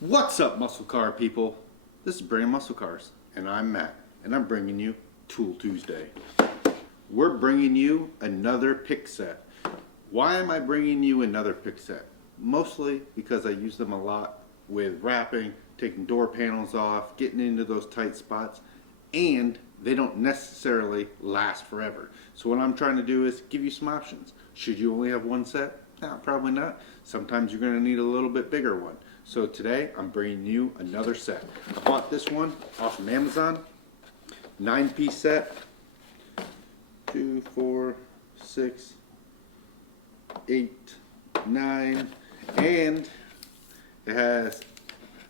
What's up, muscle car people? This is Brand Muscle Cars, and I'm Matt, and I'm bringing you Tool Tuesday. We're bringing you another pick set. Why am I bringing you another pick set? Mostly because I use them a lot with wrapping, taking door panels off, getting into those tight spots, and they don't necessarily last forever. So what I'm trying to do is give you some options. Should you only have one set? No, probably not. Sometimes you're going to need a little bit bigger one. So today I'm bringing you another set. I bought this one off of Amazon. 9-piece set. 2, 4, 6, 8, 9, and it has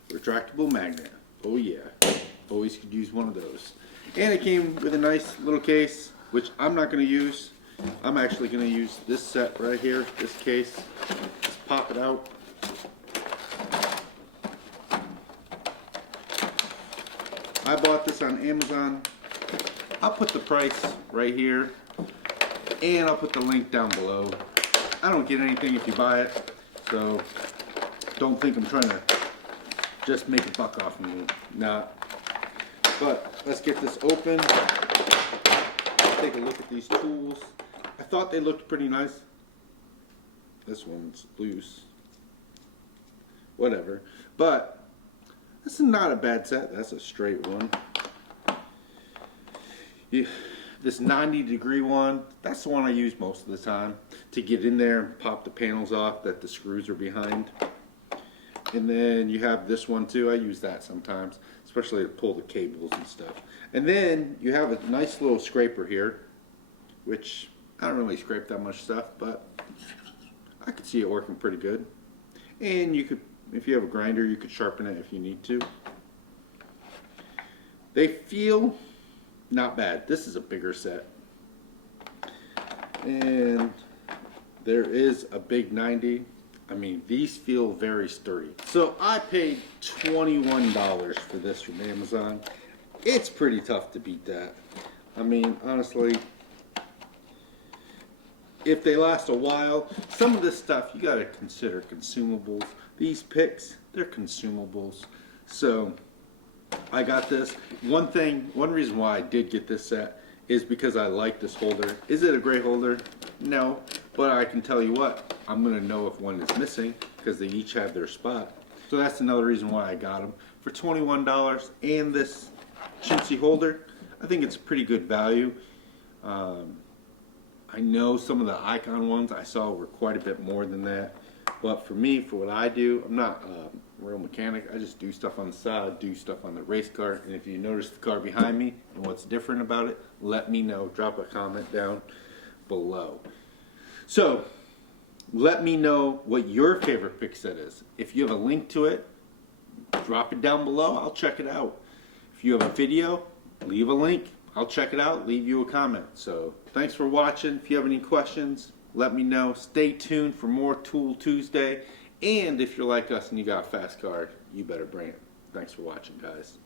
a retractable magnet. Oh yeah, always could use one of those. And it came with a nice little case, which I'm not going to use. I'm actually going to use this set right here, this case. Just pop it out. I bought this on Amazon. I'll put the price right here, and I'll put the link down below. I don't get anything if you buy it, so don't think I'm trying to just make a buck off of you. Nah. But let's get this open. Take a look at these tools. I thought they looked pretty nice. This one's loose. Whatever. But this is not a bad set. That's a straight one. This 90-degree one, that's the one I use most of the time to get in there and pop the panels off that the screws are behind. And then you have this one too. I use that sometimes, especially to pull the cables and stuff. And then you have a nice little scraper here, which I don't really scrape that much stuff, but I could see it working pretty good. And you could, if you have a grinder, you could sharpen it if you need to. They feel not bad. This is a bigger set. And there is a big 90. I mean, these feel very sturdy. So I paid $21 for this from Amazon. It's pretty tough to beat that. I mean, honestly, if they last a while, some of this stuff you gotta consider consumables. These picks, they're consumables. So I got this. One reason why I did get this set is because I like this holder. Is it a great holder? No, but I can tell you what, I'm gonna know if one is missing because they each have their spot. So that's another reason why I got them for $21. And this chintzy holder, I think it's pretty good value. I know some of the Icon ones I saw were quite a bit more than that. But for me, for what I do, I'm not a real mechanic. I just do stuff on the side, do stuff on the race car. And if you notice the car behind me and what's different about it, let me know. Drop a comment down below. So, let me know what your favorite pick set is. If you have a link to it, drop it down below. I'll check it out. If you have a video, leave a link. I'll check it out, leave you a comment. So, thanks for watching. If you have any questions, let me know. Stay tuned for more Tool Tuesday. And if you're like us and you got a fast car, you better bring it. Thanks for watching, guys.